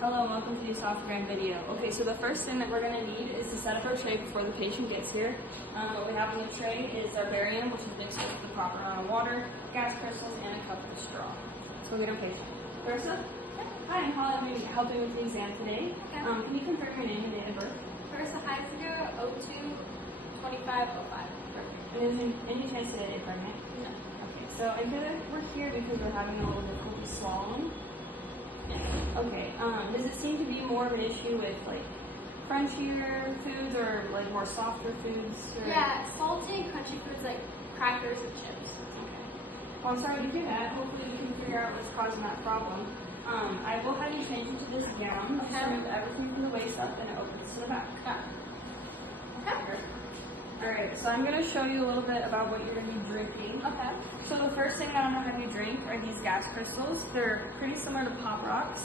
Hello, welcome to the esophagram video. Okay, so the first thing that we're going to need is to set up our tray before the patient gets here. What we have on the tray is our barium, which is mixed with the proper amount of water, gas crystals, and a cup of straw. So we'll get our patient. Clarissa? Hi, I'm helping with the exam today. Okay. Can you confirm your name and date of birth? Clarissa Heisinger, 02-2505. And is there any chance today you're pregnant? No. Okay, so we're here because we're having a little difficulty swallowing. Okay, does it seem to be more of an issue with like crunchier foods or like more softer foods? Or... Yeah, salty and crunchy foods like crackers and chips. Okay. Well, I'm sorry to hear that. Hopefully we can figure out what's causing that problem. I will have you change into this gown. Just remove everything from the waist up and it opens to the back. Okay. Alright, so I'm going to show you a little bit about what you're going to be drinking. Okay. So the first thing that I'm going to have you drink are these gas crystals. They're pretty similar to Pop Rocks.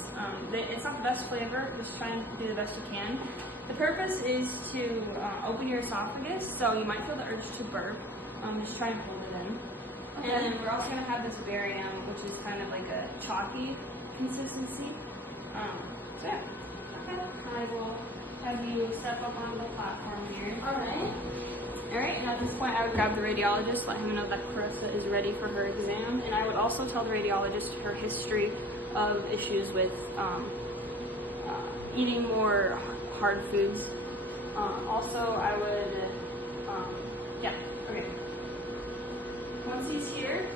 It's not the best flavor, just try and do the best you can. The purpose is to open your esophagus, so you might feel the urge to burp. Just try and hold it in. Okay. And then we're also going to have this barium, which is kind of like a chalky consistency. So yeah. Okay. I will have you step up on the platform here. Alright. Alright, and at this point I would grab the radiologist, let him know that Clarissa is ready for her exam, and I would also tell the radiologist her history of issues with eating more hard foods. Also, I would, okay. Once he's here,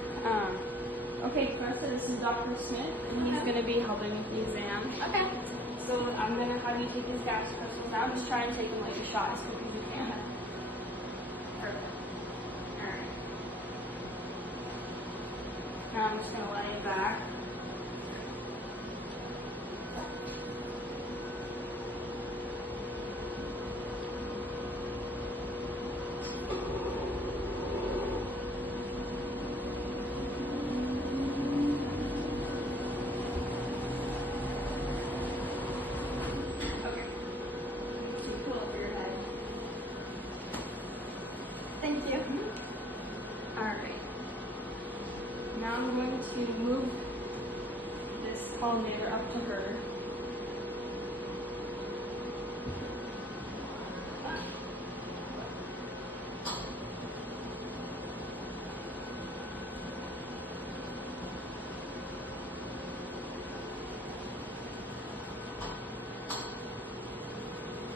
okay, Clarissa, this is Dr. Smith, and he's going to be helping with the exam. Okay. So I'm going to have you take these gas crystals now. Just try and take them like a shot as quick as you can. Perfect. Alright. Now I'm just going to lay it back. Thank you. Alright. Now I'm going to move this collimator up to her.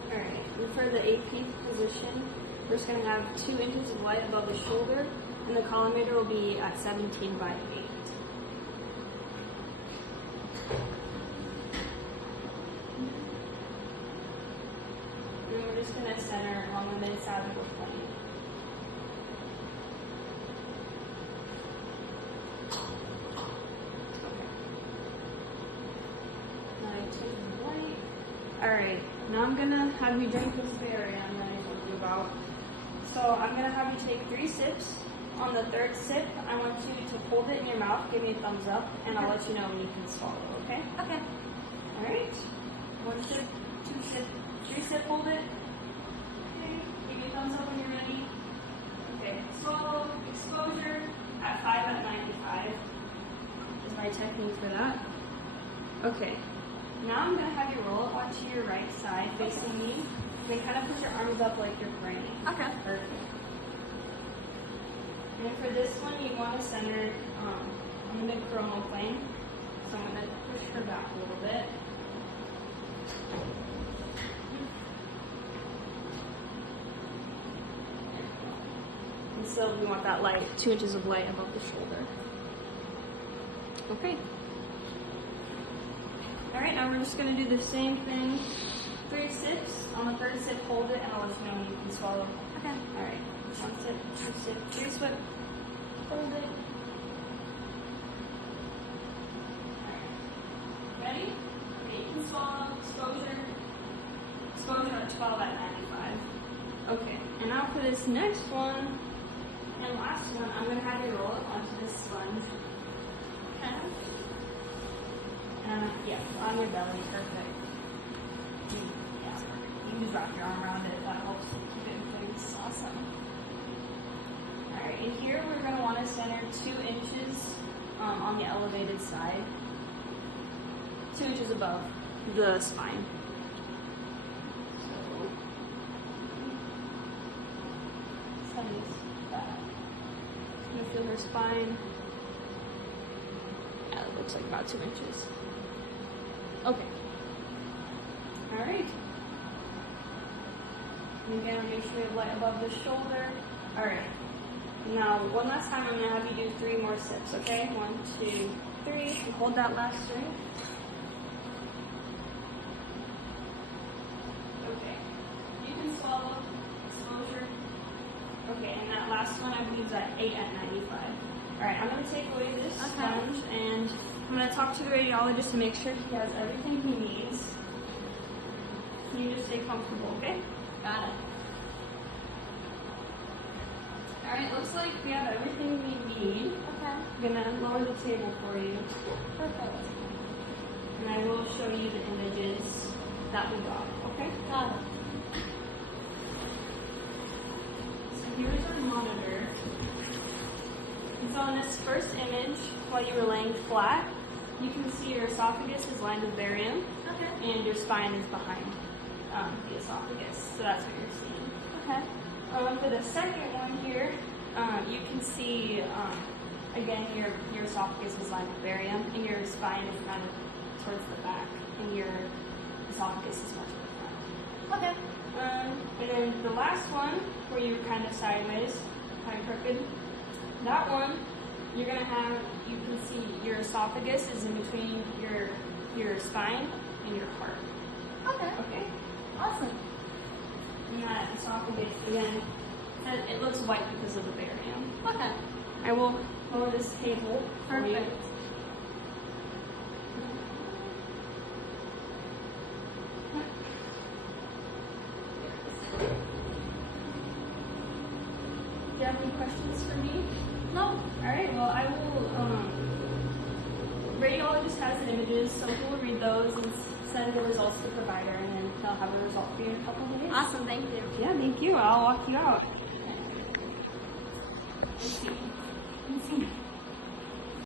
Alright, and for the AP position, we're just going to have 2 inches of light above the shoulder, and the collimator will be at 17 by 8. And then we're just going to center along the mid-sagittal plane. Alright, now I'm going to have you drink this barium that I told you about. So I'm going to have you take 3 sips. On the 3rd sip, I want you to hold it in your mouth, give me a thumbs up, and I'll let you know when you can swallow, okay? Okay. Alright. 1 sip, 2 sip, 3 sip, hold it. Okay, give me a thumbs up when you're ready. Okay, swallow, exposure, at 5 at 95 is my technique for that. Okay. Now I'm going to have you roll it onto your right side, facing me. You can kind of put your arms up like you're praying. Okay. Perfect. And for this one, you want to center it on the mid-coronal plane. So I'm going to push her back a little bit. And still, we want that light, 2 inches of light above the shoulder. Okay. Alright, now we're just going to do the same thing. 3 sips. On the 3rd sip, hold it, and I'll let you know when you can swallow. Okay. Alright. 1 sip, 2 sip, 3 sip. Hold it. Alright. Ready? Okay, you can swallow. Exposure. Exposure at 12 at 95. Okay, and now for this next one, and last one, I'm going to have you roll it onto this sponge. Okay. Yeah, on your belly, perfect. Yeah, you can just wrap your arm around it, that helps keep it in place. Awesome. Alright, and here we're going to want to center 2 inches on the elevated side. 2 inches above. the spine. So, that is that. I'm gonna feel her spine. Yeah, it looks like about 2 inches. Okay. All right. And again, make sure you have light above the shoulder. All right. Now, one last time, I'm gonna have you do 3 more sips, okay? 1, 2, 3. And hold that last drink. Okay. You can swallow. Exposure. Okay, and that last one, I believe, is at 8 at 95. All right, I'm gonna take away this sponge, and I'm gonna talk to the radiologist to make sure he has everything he needs. Can you just stay comfortable, okay? Got it. Alright, looks like we have everything we need. Okay. I'm gonna lower the table for you. Perfect. And I will show you the images that we got, okay? Got it. So here's our monitor. And so in this first image, while you were laying flat, you can see your esophagus is lined with barium, Okay. and your spine is behind the esophagus. So that's what you're seeing. Okay. For the second one here, you can see, again, your esophagus is lined with barium, and your spine is kind of towards the back, and your esophagus is more to the front. Okay. And then the last one, where you're kind of sideways, kind of crooked, that one, you're going to have, you can see your esophagus is in between your spine and your heart. Okay. Okay? Awesome. And that esophagus, again, it looks white because of the barium. Okay. I will lower this table for you. Perfect. Do you have any questions for me? No. Alright, well I will, radiologist has the images, so we'll read those and send the results to the provider, and then they'll have a result for you in a couple of days. Awesome. Thank you. Yeah, thank you. I'll walk you out. Thank you.